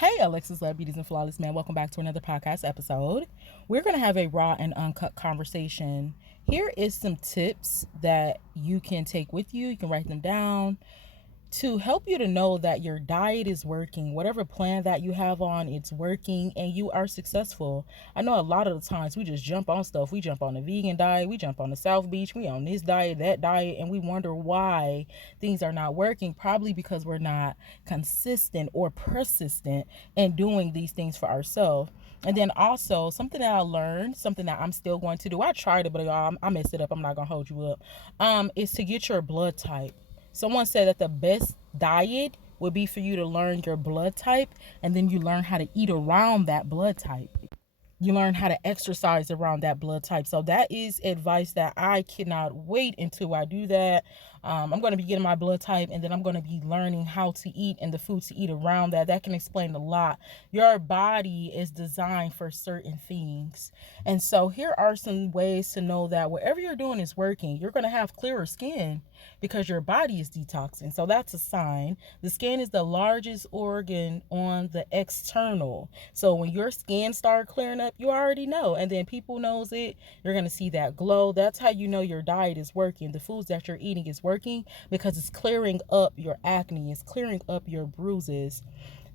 Hey, Alexus, Love Beauties and Flawless Man. Welcome back to another podcast episode. We're going to have a raw and uncut conversation. Here is some tips that you can take with you. You can write them down to help you to know that your diet is working. Whatever plan that you have on, it's working and you are successful. I know a lot of the times we just jump on stuff. We jump on the vegan diet, we jump on the South Beach, we on this diet, that diet, and we wonder why things are not working. Probably because we're not consistent or persistent in doing these things for ourselves. And then also something that I learned, something that I'm still going to do. I tried it, but y'all, I messed it up. I'm not gonna hold you up. Is to get your blood type. Someone said that the best diet would be for you to learn your blood type, and then you learn how to eat around that blood type. You learn how to exercise around that blood type. So that is advice that I cannot wait until I do that. I'm going to be getting my blood type, and then I'm going to be learning how to eat and the food to eat around that. That can explain a lot. Your body is designed for certain things. And so here are some ways to know that whatever you're doing is working. You're going to have clearer skin because your body is detoxing. So that's a sign. The skin is the largest organ on the external. So when your skin start clearing up, you already know. And then people knows it. You're going to see that glow. That's how you know your diet is working. The foods that you're eating is working because it's clearing up your acne. It's clearing up your bruises.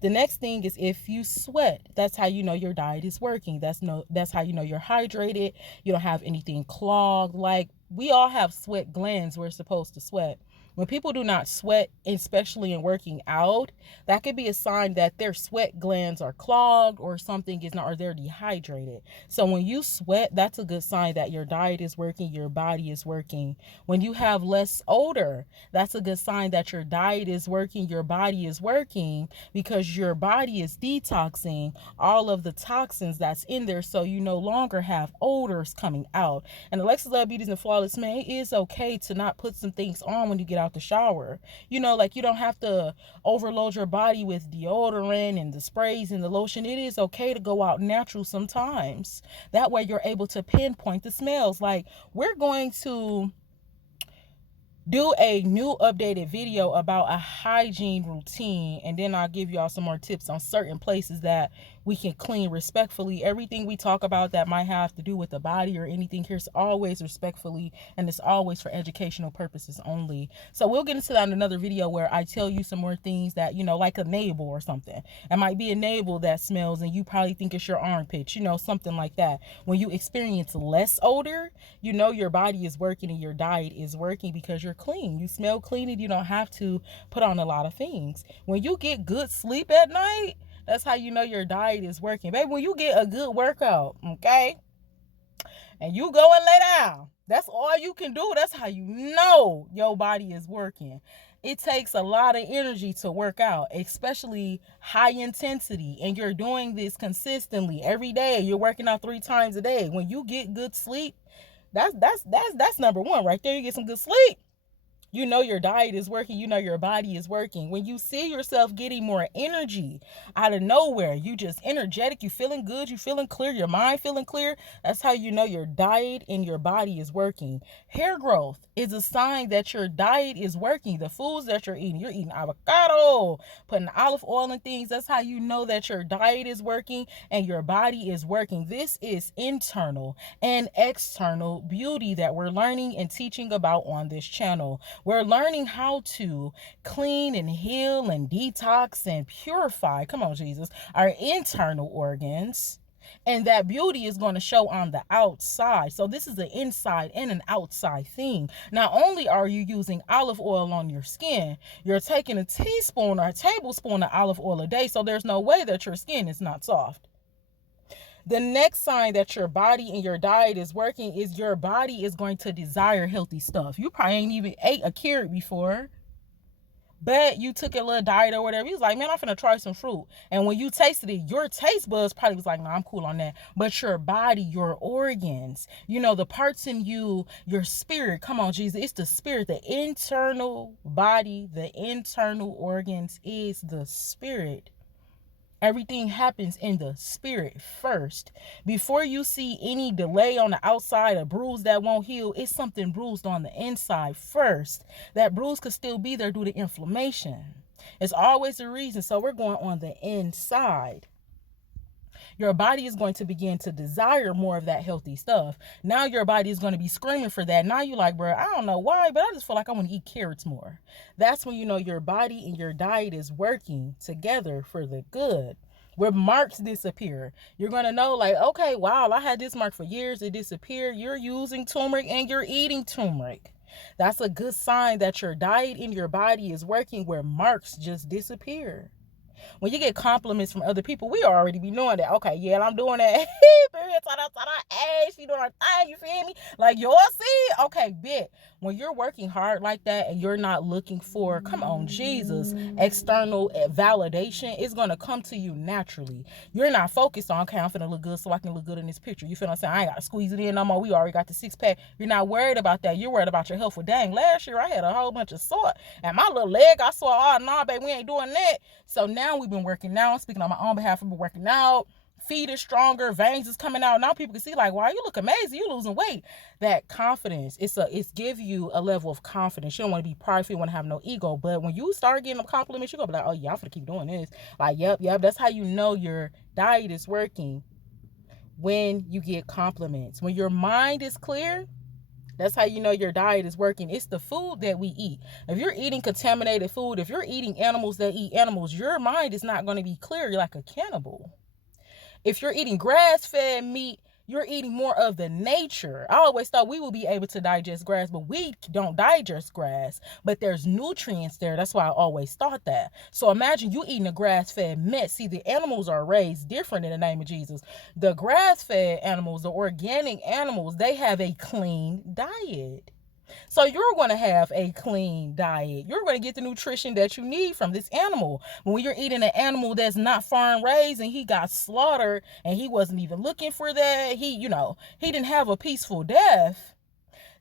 The next thing is if you sweat, that's how you know your diet is working. That's how you know you're hydrated. You don't have anything clogged. Like, we all have sweat glands. We're supposed to sweat. When people do not sweat, especially in working out, that could be a sign that their sweat glands are clogged or something is not, or they're dehydrated. So when you sweat, that's a good sign that your diet is working, your body is working. When you have less odor, that's a good sign that your diet is working, your body is working, because your body is detoxing all of the toxins that's in there, so you no longer have odors coming out. And Alexus Love Beauties and Flawless Man, it is okay to not put some things on when you get out the shower. Like, you don't have to overload your body with deodorant and the sprays and the lotion. It is okay to go out natural sometimes. That way you're able to pinpoint the smells. Like, we're going to do a new updated video about a hygiene routine, and then I'll give y'all some more tips on certain places that we can clean respectfully. Everything we talk about that might have to do with the body or anything, here's always respectfully, and it's always for educational purposes only. So we'll get into that in another video where I tell you some more things that, like a navel or something. It might be a navel that smells and you probably think it's your armpit, something like that. When you experience less odor, your body is working and your diet is working because you're clean. You smell clean and you don't have to put on a lot of things. When you get good sleep at night, that's how you know your diet is working. Baby, when you get a good workout, okay, and you go and lay down, that's all you can do. That's how you know your body is working. It takes a lot of energy to work out, especially high intensity, and you're doing this consistently every day. You're working out 3 times a day. When you get good sleep, that's number one right there. You get some good sleep. Your diet is working. Your body is working. When you see yourself getting more energy out of nowhere, you just energetic, you feeling good, you feeling clear, your mind feeling clear, that's how you know your diet and your body is working. Hair growth is a sign that your diet is working. The foods that you're eating avocado, putting olive oil and things, that's how you know that your diet is working and your body is working. This is internal and external beauty that we're learning and teaching about on this channel. We're learning how to clean and heal and detox and purify, come on, Jesus, our internal organs. And that beauty is going to show on the outside. So this is an inside and an outside thing. Not only are you using olive oil on your skin, you're taking a teaspoon or a tablespoon of olive oil a day. So there's no way that your skin is not soft. The next sign that your body and your diet is working is your body is going to desire healthy stuff. You probably ain't even ate a carrot before, but you took a little diet or whatever. You was like, man, I'm finna try some fruit. And when you tasted it, your taste buds probably was like, no, I'm cool on that. But your body, your organs, the parts in you, your spirit, come on, Jesus, it's the spirit, the internal body, the internal organs is the spirit. Everything happens in the spirit first. Before you see any delay on the outside, a bruise that won't heal, it's something bruised on the inside first. That bruise could still be there due to inflammation. It's always a reason. So we're going on the inside. Your body is going to begin to desire more of that healthy stuff. Now your body is going to be screaming for that. Now you're like, bro, I don't know why, but I just feel like I want to eat carrots more. That's when you know your body and your diet is working together for the good. Where marks disappear, you're going to know like, okay, wow, I had this mark for years. It disappeared. You're using turmeric and you're eating turmeric. That's a good sign that your diet in your body is working where marks just disappear. When you get compliments from other people, we already be knowing that, okay, yeah, I'm doing that. She doing her thing, you feel me? Like, you'll see. Okay, bit. When you're working hard like that and you're not looking for, come on, Jesus, external validation, it's going to come to you naturally. You're not focused on, okay, I'm finna look good so I can look good in this picture. You feel what I'm saying? I ain't got to squeeze it in no more. We already got the 6-pack. You're not worried about that. You're worried about your health. Well, dang, last year I had a whole bunch of sore. And my little leg, I saw, oh, nah, baby, we ain't doing that. So now we've been working out. Speaking on my own behalf, I've been working out. Feet is stronger, veins is coming out. Now people can see like, wow, you look amazing, you losing weight. That confidence, it's give you a level of confidence. You don't want to be prideful, you want to have no ego. But when you start getting them compliments, you're gonna be like, oh yeah, I'm gonna keep doing this. Like, yep. That's how you know your diet is working. When you get compliments, when your mind is clear, that's how you know your diet is working. It's the food that we eat. If you're eating contaminated food, if you're eating animals that eat animals, your mind is not going to be clear. You're like a cannibal. If you're eating grass-fed meat, you're eating more of the nature. I always thought we would be able to digest grass, but we don't digest grass. But there's nutrients there. That's why I always thought that. So imagine you eating a grass-fed mess. See, the animals are raised different in the name of Jesus. The grass-fed animals, the organic animals, they have a clean diet. So you're going to have a clean diet. You're going to get the nutrition that you need from this animal. When you're eating an animal that's not farm raised and he got slaughtered and he wasn't even looking for that, he didn't have a peaceful death,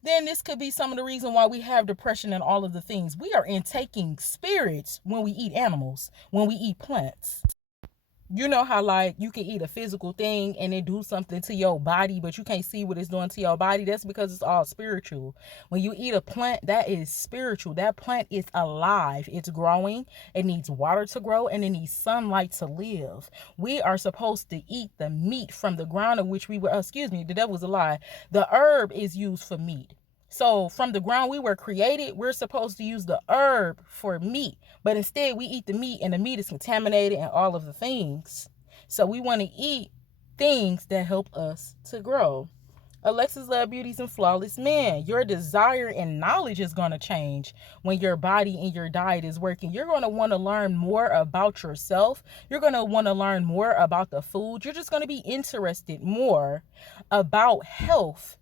then this could be some of the reason why we have depression and all of the things. We are intaking spirits when we eat animals, when we eat plants. You know how like you can eat a physical thing and it do something to your body, but you can't see what it's doing to your body? That's because it's all spiritual. When you eat a plant, that is spiritual. That plant is alive. It's growing. It needs water to grow and it needs sunlight to live. We are supposed to eat the meat from the ground of which we were, the devil's a lie. The herb is used for meat. So from the ground we were created, we're supposed to use the herb for meat. But instead we eat the meat and the meat is contaminated and all of the things. So we want to eat things that help us to grow. Alexus Love Beauties and Flawless Man. Your desire and knowledge is going to change when your body and your diet is working. You're going to want to learn more about yourself. You're going to want to learn more about the food. You're just going to be interested more about health.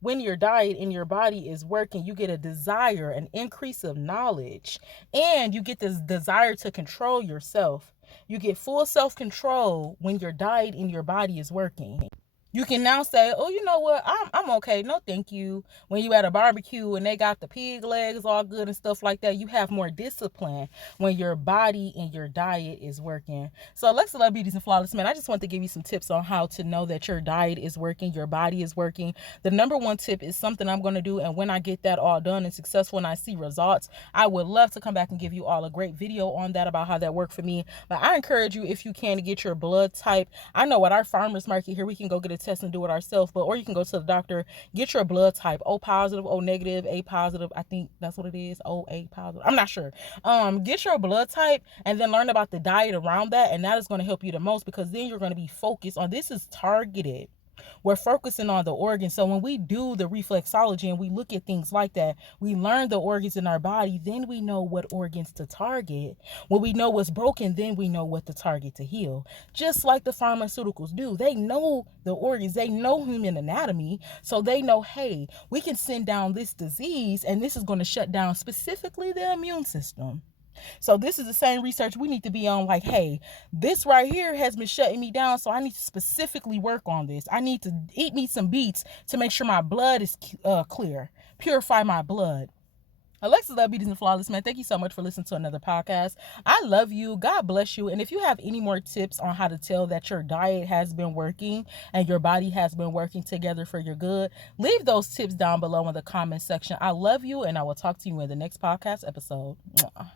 When your diet and your body is working, you get a desire, an increase of knowledge, and you get this desire to control yourself. You get full self-control when your diet and your body is working. You can now say, oh, you know what? I'm okay. No, thank you. When you at a barbecue and they got the pig legs all good and stuff like that, you have more discipline when your body and your diet is working. So Alexus Love Beauties and Flawless Man, I just want to give you some tips on how to know that your diet is working, your body is working. The number one tip is something I'm going to do. And when I get that all done and successful and I see results, I would love to come back and give you all a great video on that about how that worked for me. But I encourage you, if you can, to get your blood type. I know at our farmers market here, we can go get a test and do it ourselves, or you can go to the doctor, get your blood type, O positive, O negative, A positive. I think that's what it is, O A positive. I'm not sure. Get your blood type and then learn about the diet around that, and that is going to help you the most, because then you're going to be focused on, this is targeted. We're focusing on the organs. So when we do the reflexology and we look at things like that, we learn the organs in our body, then we know what organs to target. When we know what's broken, then we know what to target to heal. Just like the pharmaceuticals do. They know the organs, they know human anatomy, so they know, hey, we can send down this disease and this is going to shut down specifically the immune system. So this is the same research we need to be on, like, hey, this right here has been shutting me down, so I need to specifically work on this. I need to eat me some beets to make sure my blood is clear, purify my blood. Alexus Love Beauties and Flawless Man, thank you so much for listening to another podcast. I love you. God bless you. And if you have any more tips on how to tell that your diet has been working and your body has been working together for your good, leave those tips down below in the comment section. I love you, and I will talk to you in the next podcast episode. Mwah.